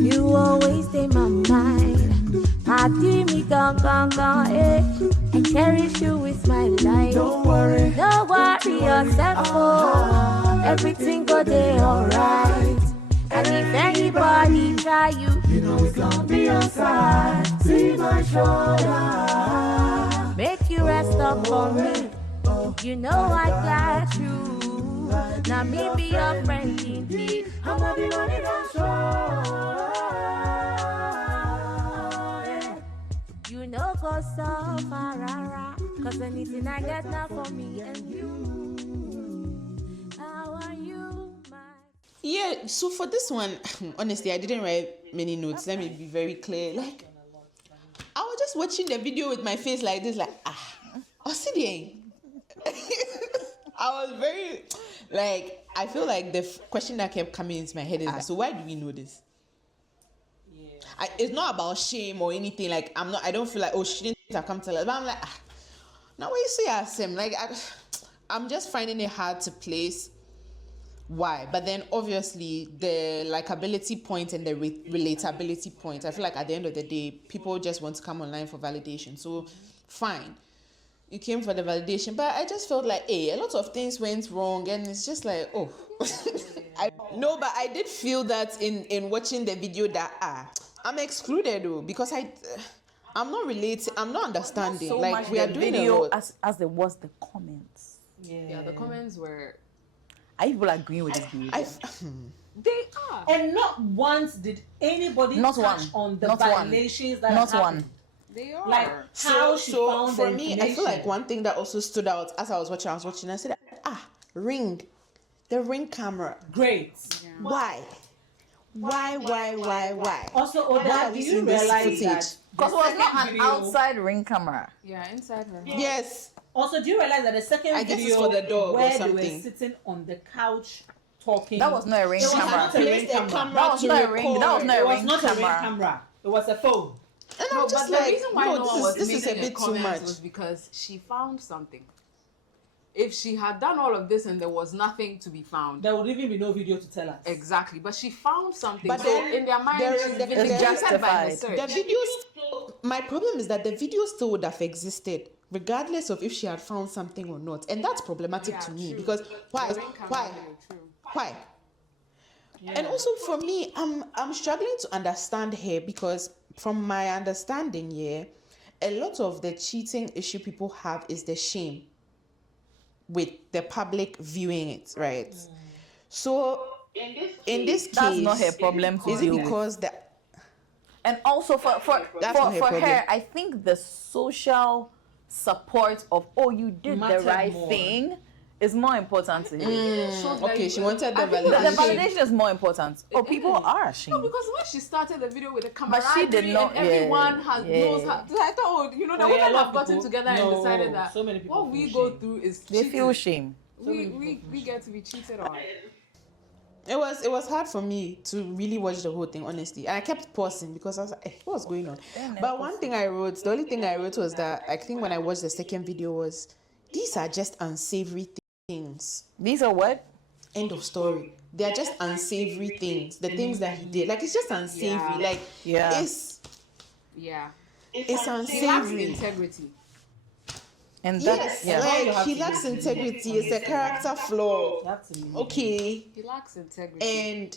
You always stay my mind. I do me gone, I cherish you with my life. Don't worry yourself, oh. Everything go there alright. And if anybody try you, you know it's gonna be your side. See my shoulder, make you rest up on me. You know I got you. Now me be your friend indeed. I'm gonna be running that show. You know go so far, cause anything I get now for me and you. How are you, my? Yeah, so for this one, honestly, I didn't write many notes. Let me be very clear. Like, I was just watching the video with my face like this, like, Osidian. I was very, like, I feel like the question that kept coming into my head is, so why do we know this? Yeah. It's not about shame or anything. Like, I don't feel like, oh, she didn't have come tell us. But I'm like, now what you say, Asim? Like, I'm just finding it hard to place why. But then, obviously, the likability point and the relatability point, I feel like at the end of the day, people just want to come online for validation. So, fine. You came for the validation, but I just felt like, a lot of things went wrong, and it's just like, oh. But I did feel that in watching the video that, I'm excluded, though, because I'm not relating, I'm not understanding. Not so like, much we are the doing video a lot. as there was the comments. Yeah, the comments were... Are people agreeing with this video? They are. And not once did anybody touch on the violations that happened. They are. Like how she found for the me, information. I feel like one thing that also stood out as I was watching, I said, Ring. The Ring camera. Great. Yeah. Why? Also, Oda, do you realize that? Because it was not an outside Ring camera. Yeah, inside her. Yes. Also, do you realize that the second I guess video it's for the dog where or something. they were sitting on the couch talking? That was not a Ring camera. Not a Ring camera. That was not a Ring. That was not It a was Ring not a Ring camera. camera. It was a phone. And I'm just but like, the reason why no one was this is a making bit too comments much. was because she found something. If she had done all of this and there was nothing to be found, there would even be no video to tell us. Exactly, but she found something. But so then in their mind, she's been it's justified by her justified. search. The video, my problem is that the video still would have existed regardless of if she had found something or not, and that's problematic to me because why? Yeah. And also for me, I'm struggling to understand her because from my understanding, a lot of the cheating issue people have is the shame with the public viewing it, right? So in this case, that's not her problem. Is it because that? And also for her, I think the social support of you did the right thing is more important to her. Okay, she wanted the The validation. validation is more important. People are ashamed. No, because when she started the video with the camera, But she did not. and everyone knows her. I thought, they a wouldn't lot have of gotten people- together and decided that so many people what we feel go shame. through is They cheating. feel shame. We get to be cheated on. It was hard for me to really watch the whole thing, honestly. And I kept pausing because I was like, what's going on? But one thing I wrote, the only thing I wrote was that I think when I watched the second video was, these are just unsavory things. These are what? End of story. They are just unsavory things. The things that he did. Like, it's just unsavory. Like, it's unsavory. He lacks integrity. And Yes, that's, like, he lacks integrity. It's a character flaw. Okay. He lacks integrity.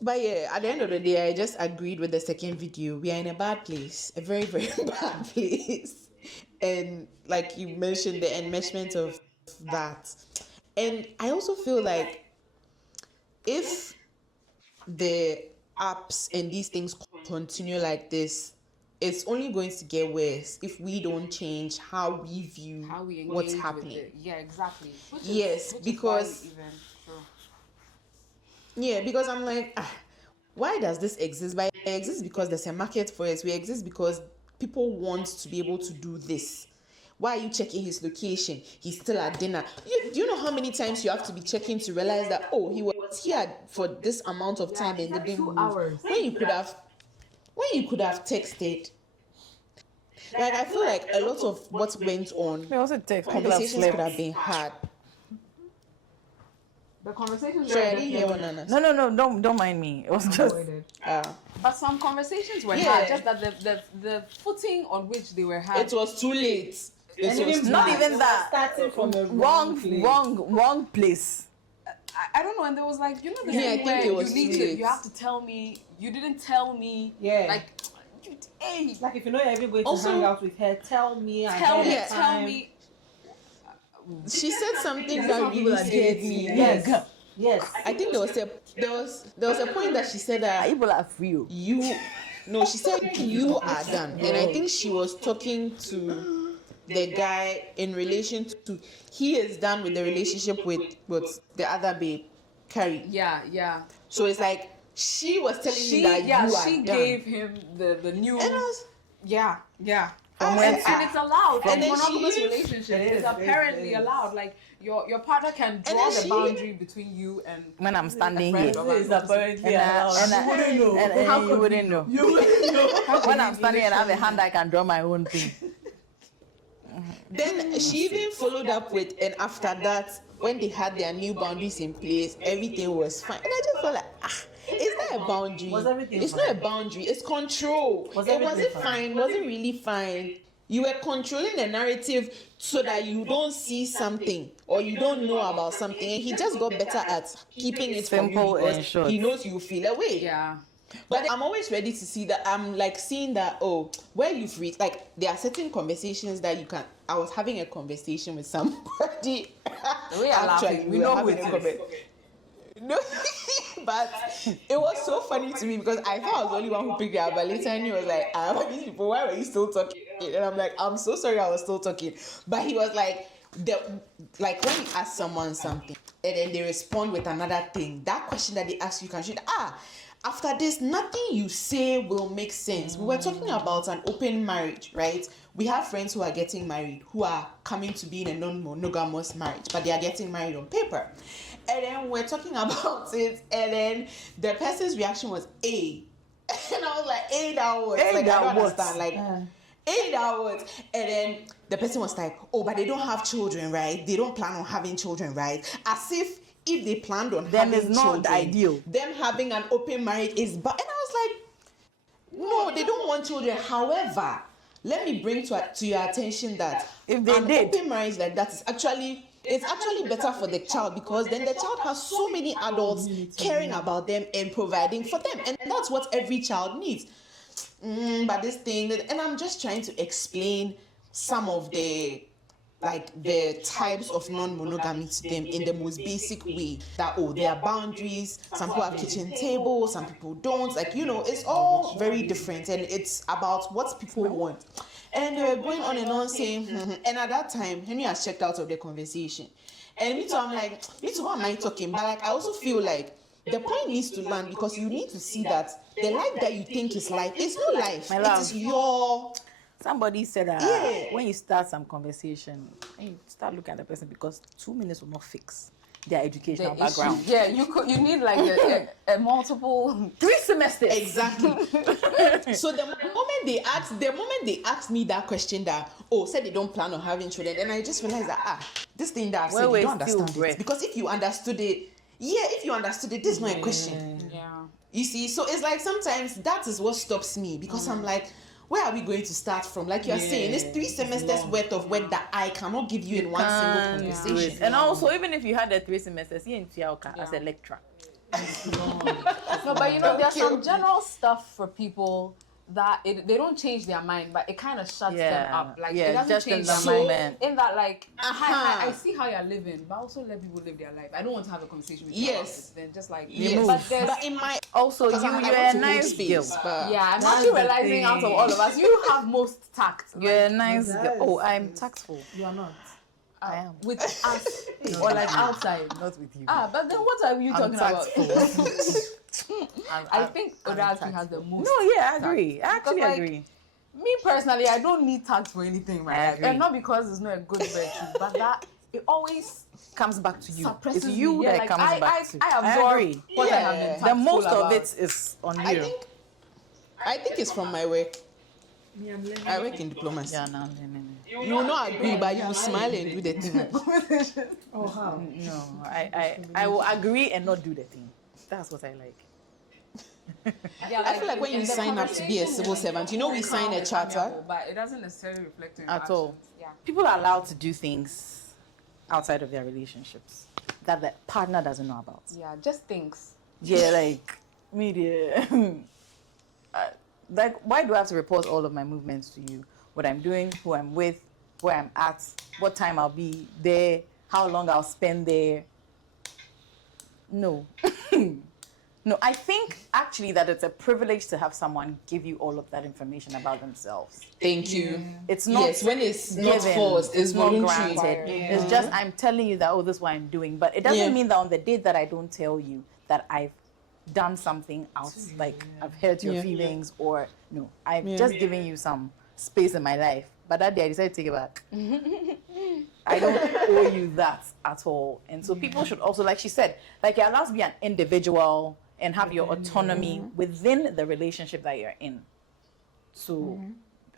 But at the end of the day, I just agreed with the second video. We are in a bad place, a very, very bad place. And like you mentioned, the enmeshment of that. And I also feel like if the apps and these things continue like this, it's only going to get worse if we don't change how we view what's happening. Yeah, exactly. Because I'm like, why does this exist? But it exists because there's a market for it. We exist because people want to be able to do this. Why are you checking his location? He's still at dinner. Do you know how many times you have to be checking to realize that, he was here for this amount of time and they didn't move? 2 hours. When you could have texted. Like, I feel like a lot of what went on, conversations could have been had. The conversations Sure, were I didn't hear one definitely on us. No, don't mind me. It was just avoided. Ah. But some conversations were Yeah. had, just that the footing on which they were had. It was too late. And It was even too not late. even that. starting from a wrong place. I don't know, and there was like, you know, the Yeah, I thing think where it was you need too to, late. you have to tell me, you didn't tell me. Yeah. Like, hey, Like if you know you're even going to Also- hang out with her, tell me. tell me, ahead of tell time. me. She said something Some that people really are scared dating. me. Yes. Yes. I think there was a point that she said that People are free. she said you are done. And I think she was talking to the guy in relation to he is done with the relationship with the other babe, Carrie. Yeah. So it's like she was telling me that you are she done. gave him the new. And I was, Yeah. and, And it's allowed. And In then she monogamous even- relationship, It it's is, apparently it is. allowed. Like your partner can draw then the she- boundary between you and When I'm standing a here. friend of This is ours. apparently allowed. And you wouldn't know. You wouldn't know. When I'm standing and I have a hand, I can draw my own thing. Then she even followed up with, and after that, when they had their new boundaries in place, everything was fine. And I just felt like, it's not a boundary. Was everything It's fine? not a boundary. It's control. Was It everything wasn't fine? fine. Wasn't really fine. You were controlling the narrative so that you don't see something or you don't know about something. And he just got better at keeping it from you Simple and because short. he knows you feel away. Yeah. But I'm always ready to see that. I'm like seeing that, where you've reached, like there are certain conversations that you can. I was having a conversation with somebody. We are laughing. We were know having who a it conver- No, but it was so funny to me because I thought I was the only one who picked it up. But later he was like, these people, why were you still talking? And I'm like, I'm so sorry I was still talking. But he was like, like when you ask someone something and then they respond with another thing, that question that they ask you can shoot, after this, nothing you say will make sense. We were talking about an open marriage, right? We have friends who are getting married, who are coming to be in a non-monogamous marriage, but they are getting married on paper. And then we're talking about it, and then the person's reaction was, And I was like, 8 hours. Like, I don't understand. Like, 8 hours. And then the person was like, but they don't have children, right? They don't plan on having children, right? As if they planned on Then having it's not children, ideal. them having an open marriage is bad. And I was like, no, they don't want children. However, let me bring to your attention that If they an did. open marriage like that is actually better for the child because then the child has so many adults caring about them and providing for them, and that's what every child needs. But this thing, and I'm just trying to explain some of the types of non-monogamy to them in the most basic way, that there are boundaries, some people have kitchen tables, some people don't, it's all very different, and it's about what people want. And they were going on and on saying, and at that time Henry has checked out of the conversation, and me too, I'm like, me too, what am I talking? But I also feel like the point needs to land, because you need to see that the life that you think is life is not life. My It love. is your. Somebody said that Yeah. when you start some conversation, and you start looking at the person, because 2 minutes will not fix their educational the issue. background. Yeah, you need like a multiple 3 semesters. Exactly. So the moment they asked me that question that said they don't plan on having children, and I just realized that this thing that I said, Well, you don't we're still understand breath. it. Because if you understood it, this is not a question. Yeah. You see, so it's like sometimes that is what stops me, because I'm like, where are we going to start from? Like you're saying, it's 3 semesters worth of work that I cannot give you in one single conversation. And also, even if you had the 3 semesters, you ain't as a lecturer. No, but there's some general stuff for people that they don't change their mind, but it kind of shuts them up. Like it doesn't just in change the their mind. moment. In that, like, hi, I see how you're living, but also let people live their life. I don't want to have a conversation with you about Yes. it. Then just like Yes. But in my Also, because you're I a want to hold nice space, girl. but I'm That's actually the realizing thing. out of all of us, you have most tact. You're a nice girl. Yes. Oh, I'm tactful. You are not. I am. With us or like outside. Not with you. But then what are you talking about? I think I'm Odaki has the most. No, yeah, I agree. I actually Because, like, agree. Me personally, I don't need tact for anything in my I life. agree. And not because it's not a good virtue, but that it always Comes back to you. suppresses It's you me. Yeah, that like, comes I back to. I absorb agree. what I have been Yeah. The tactful most about. of it is on you. I think it's from my work. Me, I'm learning. I work in diplomacy. Yeah, no. You will not agree, but you will smile and do the thing. Oh, how? No, I will agree and not do the thing. That's what I like. Yeah, I feel like when you in the sign up to be a conversation, civil servant, you know we sign a charter. but it doesn't necessarily reflect on your At all. actions. Yeah. People are allowed to do things outside of their relationships that the partner doesn't know about. Yeah, just things. Yeah, like media. Like, why do I have to report all of my movements to you? What I'm doing, who I'm with, where I'm at, what time I'll be there, how long I'll spend there. No. No, I think actually that it's a privilege to have someone give you all of that information about themselves. Thank you. It's not Yes, when it's not given, forced, it's not voluntary. granted. Yeah. It's just I'm telling you that, oh, this is what I'm doing. But it doesn't Yeah. mean that on the date that I don't tell you that I've done something out, like I've hurt your Yeah. feelings, or no, I'm Yeah. just giving you some space in my life. But that day I decided to take it back. I don't owe you that at all. And so people should also, like she said, like you're allowed to be an individual and have your autonomy within the relationship that you're in. So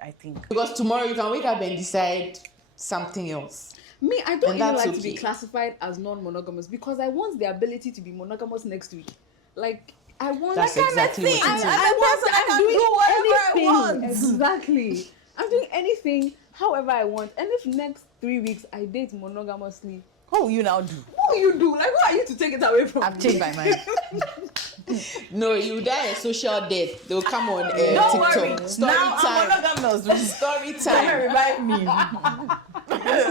I think Because tomorrow you can wake up and decide something else. Me, I don't And even that's like to be okay. classified as non-monogamous because I want the ability to be monogamous next week. Like, I want That's that kind of exactly thing. what it is. I'm doing do whatever I anything. Exactly. I'm doing anything however I want. And if next 3 weeks I date monogamously, what will you now do? what will you do? Like, who are you to take it away from I've me? changed my mind. No, you die a social death. They'll come on Don't TikTok. worry. Story Now time. I'm monogamous. Story Don't time. revive me.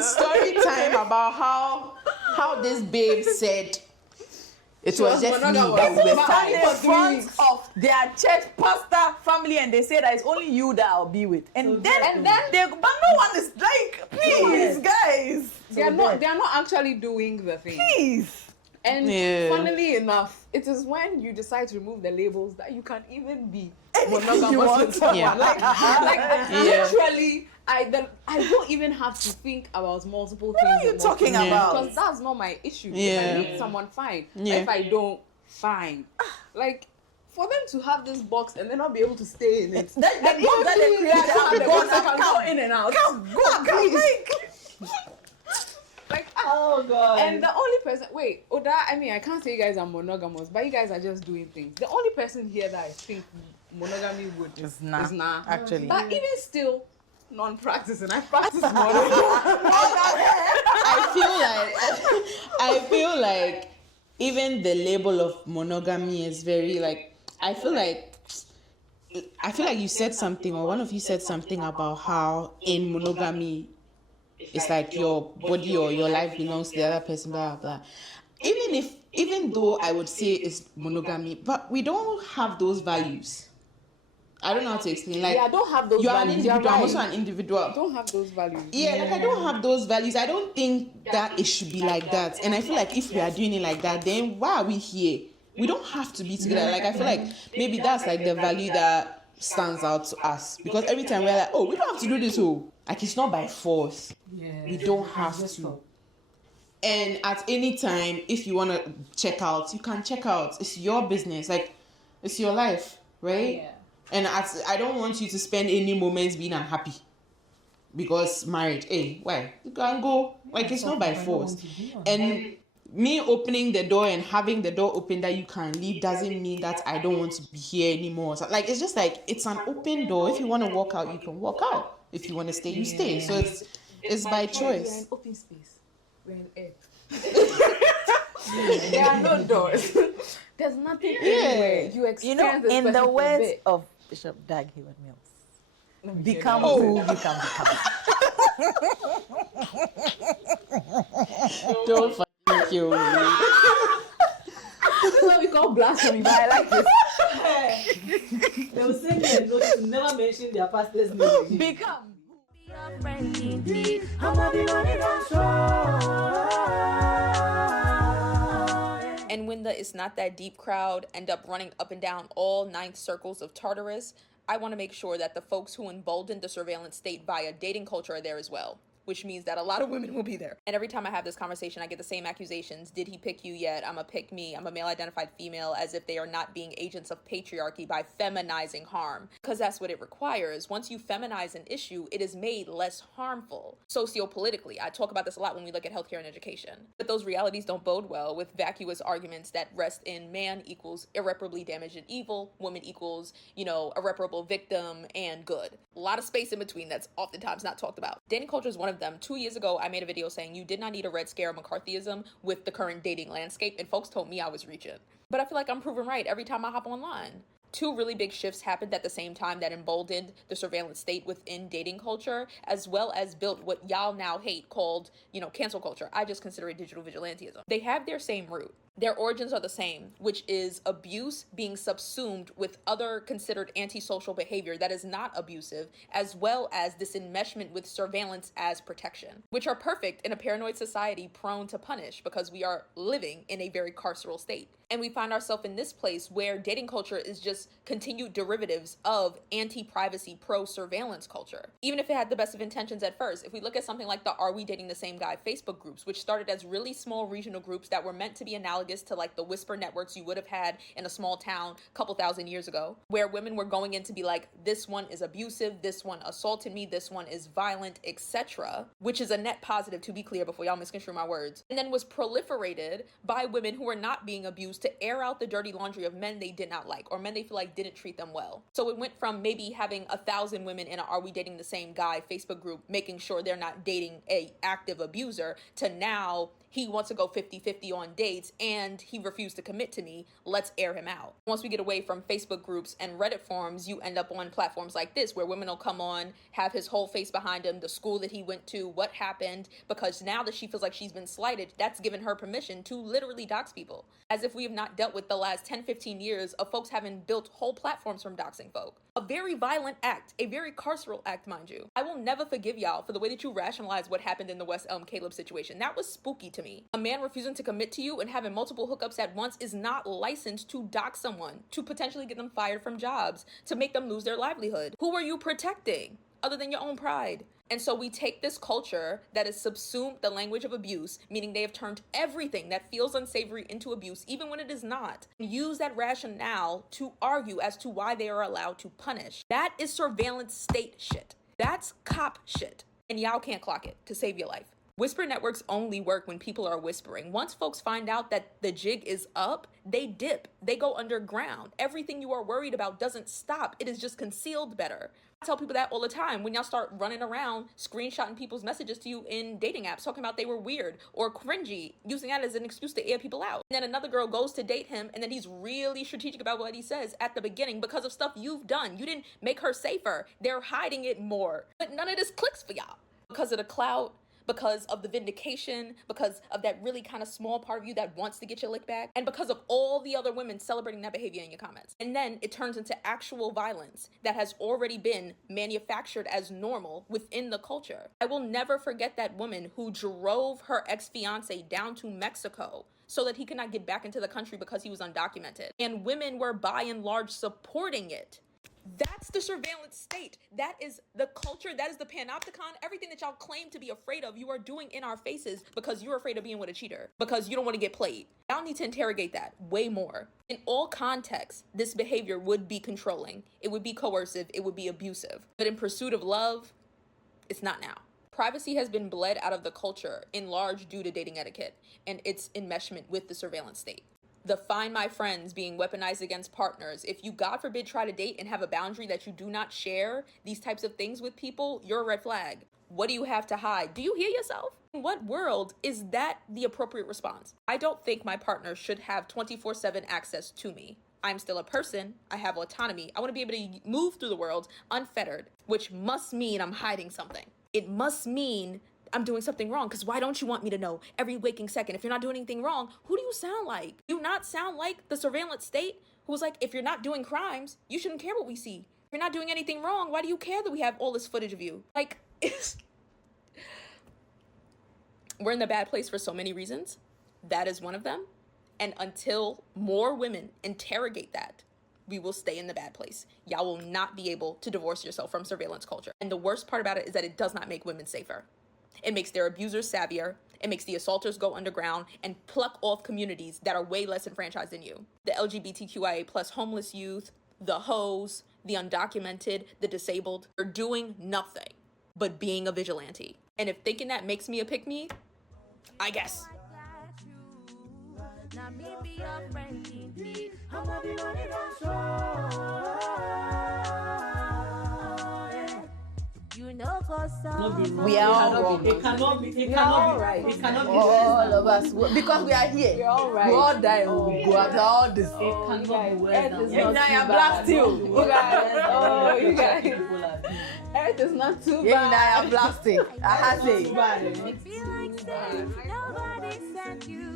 Story time about how this babe said it was just me monogamous. that we were People stand fine. in front of their church pastor family and they say that it's only you that I'll be with. And then they, but no one is like, please, guys. They are not actually doing the thing. Please. And Yeah. funnily enough, it is when you decide to remove the labels that you can even be you monogamous want. with someone. Yeah. Like Yeah. literally, I don't even have to think about multiple What things. are you talking about? Because that's not my issue. If Yeah. I need someone, fine. Yeah. If I don't, fine. Like, for them to have this box and then not be able to stay in it. The box that they created have the gone box that out. can go in and out. Like, Oh, God. and the only person, wait, Oda, I mean, I can't say you guys are monogamous, but you guys are just doing things. The only person here that I think monogamy would It's nah, actually. But even still, non-practicing, I practice monogamy. I feel like even the label of monogamy is very like I feel like you said something, or one of you said something about how in monogamy it's like your body or your life belongs to the other person, blah blah blah. Even though I would say it's monogamy, but we don't have those values. I don't know how to explain. Like, Yeah, I don't have those you're an values. You're individual. I'm also right. an individual. I don't have those values. Yeah, like I don't have those values. I don't think that it should be like that. And I feel like if we are doing it like that, then why are we here? We don't have to be together. Like I feel like maybe that's like the value that stands out to us. Because every time we're like, oh, we don't have to do this, oh. Like it's not by force. Yeah. We don't have to. And at any time, if you want to check out, you can check out. It's your business. Like, it's your life, right? Yeah. And I don't want you to spend any moments being unhappy. Because marriage, hey, why? You can go. Like, it's not by force. And me opening the door and having the door open that you can leave doesn't mean that I don't want to be here anymore. So, like, it's just like, it's an open door. If you want to walk out, you can walk out. If you want to stay, you stay. So it's by We're in choice. open space. We're in air. There are no doors. There's nothing anywhere. You You know, experience this in the person for a words bit. of Bishop Dag Heward Mills, Let me become hear who you can become. Don't fucking kill me. This is what we call blasphemy, but I like this. They will send me a note to never mention their pastor's name again. Become. Your friend indeed. I'm not the money dance show. And when the It's Not That Deep crowd end up running up and down all 9 circles of Tartarus, I want to make sure that the folks who emboldened the surveillance state via dating culture are there as well. which means that a lot of women will be there. And every time I have this conversation, I get the same accusations. Did he pick you yet? I'm a pick me. I'm a male identified female, as if they are not being agents of patriarchy by feminizing harm. Because that's what it requires. Once you feminize an issue, it is made less harmful. Sociopolitically, I talk about this a lot when we look at healthcare and education. But those realities don't bode well with vacuous arguments that rest in man equals irreparably damaged and evil, woman equals, irreparable victim and good. A lot of space in between that's oftentimes not talked about. Dating culture is one of them. 2 years ago, I made a video saying you did not need a red scare of McCarthyism with the current dating landscape, and folks told me I was reaching. But I feel like I'm proven right every time I hop online. 2 really big shifts happened at the same time that emboldened the surveillance state within dating culture, as well as built what y'all now hate called, cancel culture. I just consider it digital vigilantism. They have their same root. Their origins are the same, which is abuse being subsumed with other considered antisocial behavior that is not abusive, as well as this enmeshment with surveillance as protection, which are perfect in a paranoid society prone to punish because we are living in a very carceral state. And we find ourselves in this place where dating culture is just continued derivatives of anti-privacy, pro-surveillance culture. Even if it had the best of intentions at first, if we look at something like the Are We Dating the Same Guy Facebook groups, which started as really small regional groups that were meant to be analogous to like the whisper networks you would have had in a small town a couple thousand years ago, where women were going in to be like, this one is abusive, this one assaulted me, this one is violent, etc., which is a net positive, to be clear, before y'all misconstrue my words, and then was proliferated by women who were not being abused to air out the dirty laundry of men they did not like, or men they feel like didn't treat them well. So it went from maybe having 1,000 women in a Are We Dating the Same Guy Facebook group making sure they're not dating a active abuser, to now he wants to go 50-50 on dates and he refused to commit to me. Let's air him out. Once we get away from Facebook groups and Reddit forums, you end up on platforms like this where women will come on, have his whole face behind him, the school that he went to, what happened, because now that she feels like she's been slighted, that's given her permission to literally dox people. As if we have not dealt with the last 10-15 years of folks having built whole platforms from doxing folk. A very violent act, a very carceral act, mind you. I will never forgive y'all for the way that you rationalize what happened in the West Elm Caleb situation. That was spooky to me. A man refusing to commit to you and having multiple hookups at once is not licensed to dox someone, to potentially get them fired from jobs, to make them lose their livelihood. Who are you protecting other than your own pride? And so we take this culture that has subsumed the language of abuse, meaning they have turned everything that feels unsavory into abuse, even when it is not, and use that rationale to argue as to why they are allowed to punish. That is surveillance state shit. That's cop shit. And y'all can't clock it to save your life. Whisper networks only work when people are whispering. Once folks find out that the jig is up, they dip. They go underground. Everything you are worried about doesn't stop. It is just concealed better. I tell people that all the time when y'all start running around screenshotting people's messages to you in dating apps, talking about they were weird or cringy, using that as an excuse to air people out. And then another girl goes to date him, and then he's really strategic about what he says at the beginning because of stuff you've done. You didn't make her safer. They're hiding it more. But none of this clicks for y'all because of the clout, because of the vindication, because of that really kind of small part of you that wants to get your lick back, and because of all the other women celebrating that behavior in your comments. And then it turns into actual violence that has already been manufactured as normal within the culture. I will never forget that woman who drove her ex-fiance down to Mexico so that he could not get back into the country because he was undocumented. And women were by and large supporting it. That's the surveillance state. That is the culture. That is the panopticon. Everything that y'all claim to be afraid of, you are doing in our faces because you're afraid of being with a cheater, because you don't want to get played. Y'all need to interrogate that way more. In all contexts, this behavior would be controlling. It would be coercive. It would be abusive. But in pursuit of love, it's not now. Privacy has been bled out of the culture in large due to dating etiquette and its enmeshment with the surveillance state. The find my friends being weaponized against partners. If you, God forbid, try to date and have a boundary that you do not share these types of things with people, you're a red flag. What do you have to hide? Do you hear yourself? In what world is that the appropriate response? I don't think my partner should have 24/7 access to me. I'm still a person. I have autonomy. I want to be able to move through the world unfettered, which must mean I'm hiding something. It must mean I'm doing something wrong, because why don't you want me to know every waking second? If you're not doing anything wrong, who do you sound like? You not sound like the surveillance state who's like, if you're not doing crimes, you shouldn't care what we see. If you're not doing anything wrong, why do you care that we have all this footage of you? Like, we're in the bad place for so many reasons. That is one of them. And until more women interrogate that, we will stay in the bad place. Y'all will not be able to divorce yourself from surveillance culture. And the worst part about it is that it does not make women safer. It makes their abusers savvier. It makes the assaulters go underground and pluck off communities that are way less enfranchised than you. The LGBTQIA plus homeless youth, the hoes, the undocumented, the disabled are doing nothing but being a vigilante. And if thinking that makes me a pick-me, I guess. Now me be your friend indeed. I'm not the money don't show. You know go so. We are all wrong. It cannot be. It We are all cannot be. right. It cannot be. All of us, because we are here. You're all right. We all die. We go after all this. It cannot be worse than Earth is what not You too blast bad. you. You guys, oh, you guys. people are doing. Earth is not too Yeah, bad. I am blasting. I have It's to. bad. It feel like saying nobody sent you.